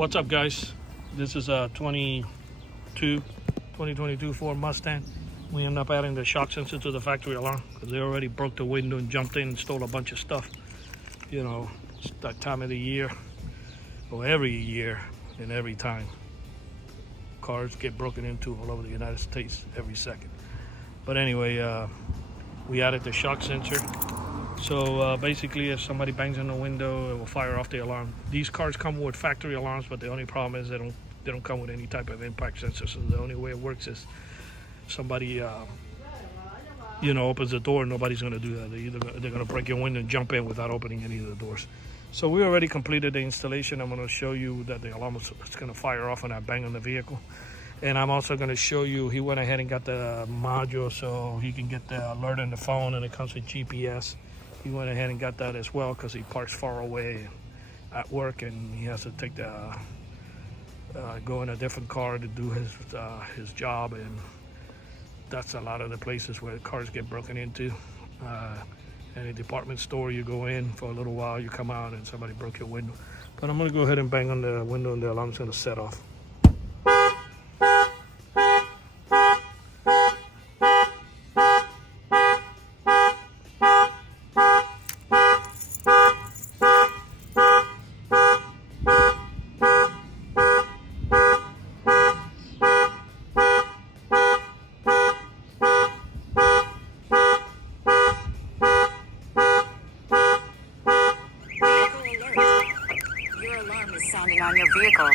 What's up, guys? This is a 2022 Ford Mustang. We ended up adding the shock sensor to the factory alarm because they already broke the window and jumped in and stole a bunch of stuff. You know, it's that time of the year, or every year and every time. Cars get broken into all over the United States every second. But anyway, we added the shock sensor. So basically, if somebody bangs on the window, it will fire off the alarm. These cars come with factory alarms, but the only problem is they don't come with any type of impact sensor. So the only way it works is somebody, opens the door. Nobody's going to do that. They're going to break your window and jump in without opening any of the doors. So we already completed the installation. I'm going to show you that the alarm is going to fire off when I bang on the vehicle. And I'm also going to show you, he went ahead and got the module so he can get the alert on the phone, and it comes with GPS. He went ahead and got that as well because he parks far away at work and he has to take go in a different car to do his job, and that's a lot of the places where cars get broken into. Any department store you go in for a little while, you come out and somebody broke your window. But I'm going to go ahead and bang on the window and the alarm's going to set off. Sounding on your vehicle.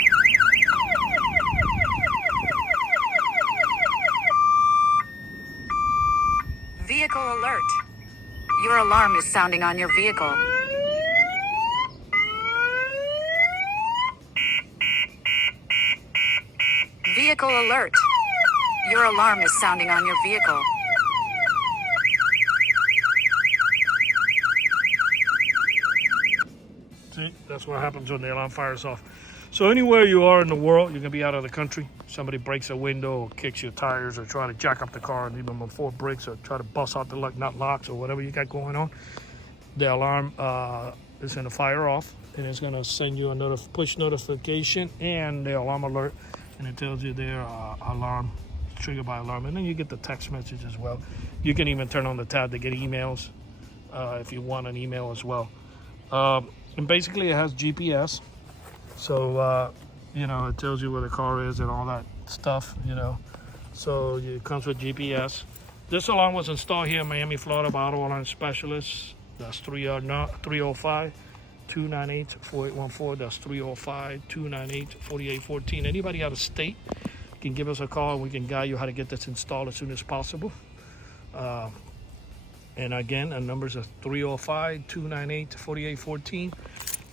Vehicle alert. Your alarm is sounding on your vehicle. Vehicle alert. Your alarm is sounding on your vehicle. See, that's what happens when the alarm fires off. So anywhere you are in the world, you can be out of the country. Somebody breaks a window or kicks your tires or try to jack up the car and leave them before bricks or try to bust out the nut locks or whatever you got going on. The alarm is going to fire off, and it's going to send you a push notification and the alarm alert, and it tells you their alarm, triggered by alarm. And then you get the text message as well. You can even turn on the tab to get emails if you want an email as well. And basically it has GPS, so it tells you where the car is and all that stuff, so it comes with GPS. This alarm was installed here in Miami, Florida by Auto Alarm Specialists. That's 305-298-4814. That's 305-298-4814. Anybody out of state can give us a call and we can guide you how to get this installed as soon as possible. And again, the numbers are 305-298-4814.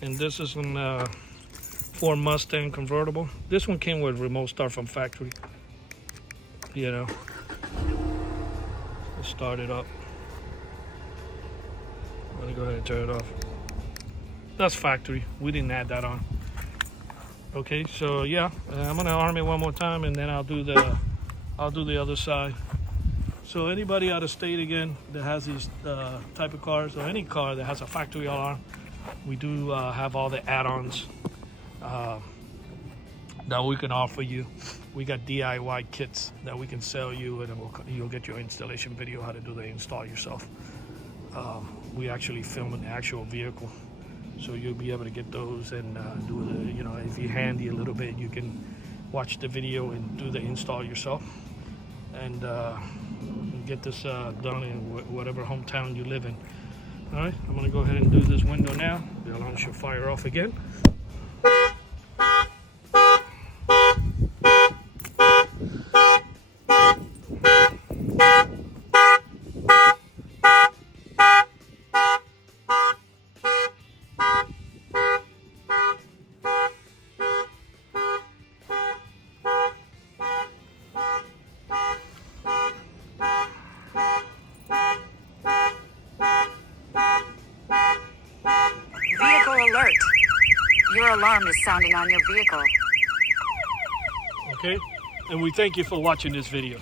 And this is a Ford Mustang convertible. This one came with remote start from factory. Let's start it up. I'm gonna go ahead and turn it off. That's factory. We didn't add that on. Okay, so yeah, I'm gonna arm it one more time, and then I'll do the other side. So anybody out of state, again, that has these type of cars, or any car that has a factory alarm, we do have all the add-ons that we can offer you. We got DIY kits that we can sell you, and you'll get your installation video how to do the install yourself. We actually film in the actual vehicle, so you'll be able to get those and do if you're handy a little bit, you can watch the video and do the install yourself. And get this done in whatever hometown you live in. All right, I'm gonna go ahead and do this window now. The alarm should fire off again. Alert. Your alarm is sounding on your vehicle. Okay, and we thank you for watching this video.